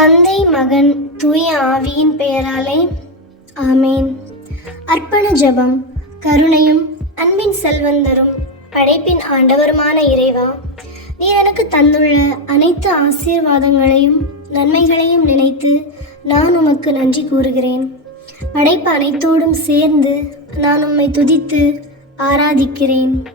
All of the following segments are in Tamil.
தந்தை மகன் தூய ஆவியின் பெயராலே ஆமேன். அர்ப்பண ஜெபம் கருணையும் அன்பின் செல்வந்தரும் படைப்பின் ஆண்டவருமான இறைவா. நீ எனக்கு தந்துள்ள அனைத்து ஆசீர்வாதங்களையும் நன்மைகளையும் நினைத்து நான் உமக்கு நன்றி கூறுகிறேன். படைப்பு அனைத்தோடும் சேர்ந்து நான் உம்மை துதித்து ஆராதிக்கிறேன்.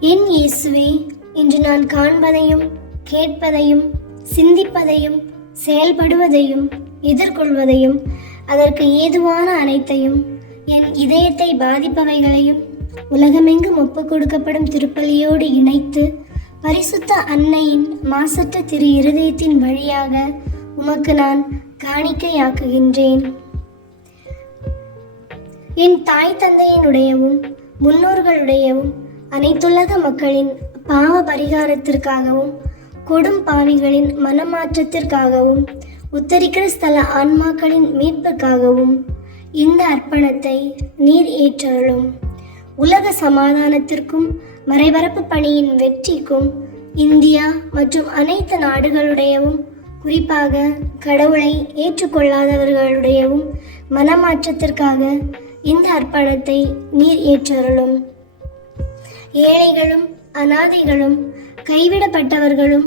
என் இயேசுவே இன்று நான் காண்பதையும் கேட்பதையும் சிந்திப்பதையும் செயல்படுவதையும் எதிர்கொள்வதையும் அதற்கு ஏதுவான அனைத்தையும் என் இதயத்தை பாதிப்பவைகளையும் உலகமெங்கும் ஒப்புக் கொடுக்கப்படும் திருப்பலியோடு இணைத்து பரிசுத்த அன்னையின் மாசற்ற திரு இருதயத்தின் வழியாக உமக்கு நான் காணிக்கையாக்குகின்றேன். என் தாய் தந்தையினுடையவும் முன்னோர்களுடையவும் அனைத்துலக மக்களின் பாவ பரிகாரத்திற்காகவும் கொடும் பாவிகளின் மனமாற்றத்திற்காகவும் உத்தரிக்கிற ஸ்தல ஆன்மாக்களின் மீட்புக்காகவும் இந்த அர்ப்பணத்தை நீர் ஏற்றருளும். உலக சமாதானத்திற்கும் மறைபரப்பு பணியின் வெற்றிக்கும் இந்தியா மற்றும் அனைத்து நாடுகளுடையவும் குறிப்பாக கடவுளை ஏற்றுக்கொள்ளாதவர்களுடையவும் மனமாற்றத்திற்காக இந்த அர்ப்பணத்தை நீர் ஏற்றருளும். ஏழைகளும் அனாதைகளும் கைவிடப்பட்டவர்களும்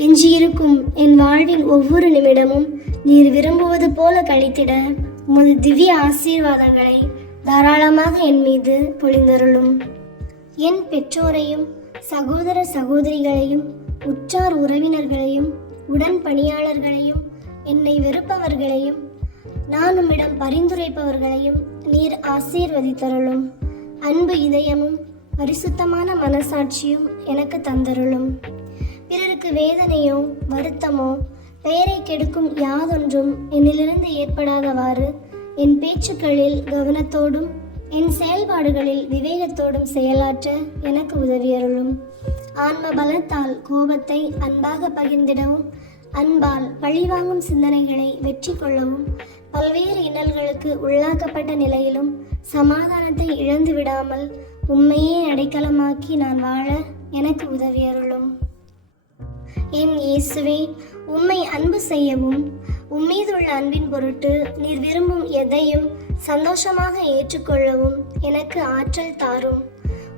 எஞ்சியிருக்கும் என் வாழ்வின் ஒவ்வொரு நிமிடமும் நீர் விரும்புவது போல கழித்திட உமது திவ்ய ஆசீர்வாதங்களை தாராளமாக என் மீது பொழிந்தருளும். என் பெற்றோரையும் சகோதர சகோதரிகளையும் உற்றார் உறவினர்களையும் உடன் பணியாளர்களையும் என்னை வெறுப்பவர்களையும் நான் உம்மிடம் பரிந்துரைப்பவர்களையும் நீர் ஆசீர்வதித்தருளும். அன்பு இதயமும் பரிசுத்தமான மனசாட்சியும் எனக்கு தந்தருளும். பிறருக்கு வேதனையோ வருத்தமோ பெயரை கெடுக்கும் யாதொன்றும் என்னிலிருந்து ஏற்படாதவாறு என் பேச்சுக்களில் கவனத்தோடும் என் செயல்பாடுகளில் விவேகத்தோடும் செயலாற்ற எனக்கு உதவியருளும். ஆன்ம பலத்தால் கோபத்தை அன்பாக பகிர்ந்திடவும் அன்பால் பழிவாங்கும் சிந்தனைகளை வெற்றி கொள்ளவும் பல்வேறு இன்னல்களுக்கு உள்ளாக்கப்பட்ட நிலையிலும் சமாதானத்தை இழந்து விடாமல் உண்மையே அடைக்கலமாக்கி நான் வாழ எனக்கு உதவியருளும். என் இயேசுவே உம்மை அன்பு செய்யவும் உம்மீதுள்ள அன்பின் பொருட்டு நீர் விரும்பும் எதையும் சந்தோஷமாக ஏற்றுக்கொள்ளவும் எனக்கு ஆற்றல் தாரும்.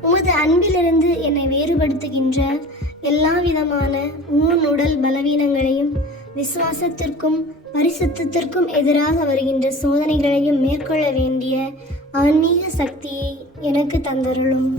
உமது அன்பிலிருந்து என்னை வேறுபடுத்துகின்ற எல்லா விதமான ஊன் உடல் பலவீனங்களையும் விசுவாசத்திற்கும் பரிசுத்தத்திற்கும் எதிராக வருகின்ற சோதனைகளையும் மேற்கொள்ள வேண்டிய ஆன்மீக சக்தியை எனக்கு தந்தருளும்.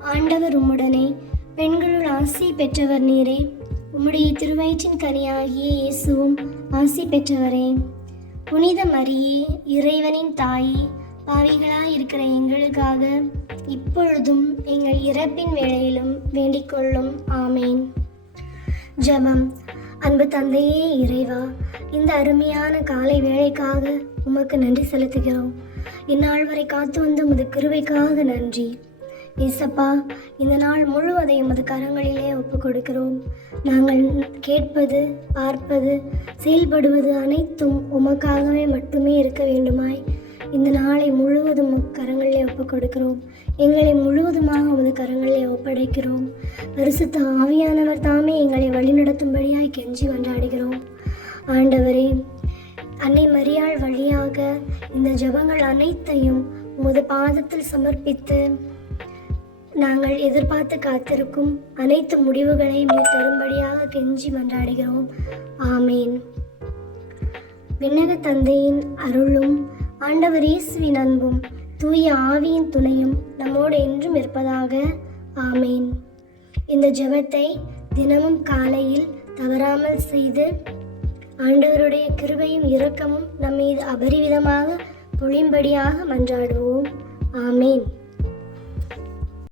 ஆண்டவர் உம்முடனே. பெண்களுள் ஆசி பெற்றவர் நீரே. உம்முடைய திருவயிற்றின் கனியாகிய இயேசுவும் ஆசி பெற்றவரே. புனித மரியே இறைவனின் தாயே பாவிகளாய் இருக்கிற எங்களுக்காக இப்பொழுதும் எங்கள் இறப்பின் வேளையிலும் வேண்டிக் கொள்ளும் ஆமேன். ஜெபம். அன்பு தந்தையே இறைவா இந்த அருமையான காலை வேலைக்காக உமக்கு நன்றி செலுத்துகிறோம். இந்நாள் வரை காத்து வந்த உமது கிருவைக்காக நன்றி. இசப்பா இந்த நாள் முழுவதையும் உமது கரங்களிலே ஒப்பு கொடுக்கிறோம் நாங்கள் கேட்பது பார்ப்பது செயல்படுவது அனைத்தும் உமக்காகவே மட்டுமே இருக்க வேண்டுமாய். இந்த நாளை முழுவதும் கரங்களிலே ஒப்பு கொடுக்கிறோம் எங்களை முழுவதுமாக உமது கரங்களிலே ஒப்படைக்கிறோம். பரிசுத்த ஆவியானவர் தாமே எங்களை வழிநடத்தும்படியாய் கெஞ்சி கொண்டாடுகிறோம் ஆண்டவரே அன்னை மரியாள் வழியாக இந்த ஜெபங்கள் அனைத்தையும் உமது பாதத்தில் சமர்ப்பித்து நாங்கள் எதிர்பார்த்து காத்திருக்கும் அனைத்து முடிவுகளையும் நீர் தரும்படியாக கெஞ்சி மன்றாடுகிறோம். ஆமேன். விண்ணக தந்தையின் அருளும் ஆண்டவர் இயேசுவின் அன்பும் தூய ஆவியின் துணையும் நம்மோடு என்றும் இருப்பதாக. ஆமேன். இந்த ஜெபத்தை தினமும் காலையில் தவறாமல் செய்து ஆண்டவருடைய கிருபையும் இரக்கமும் நம்மீது அபரிவிதமாக பொழியும்படியாக மன்றாடுவோம். ஆமேன்.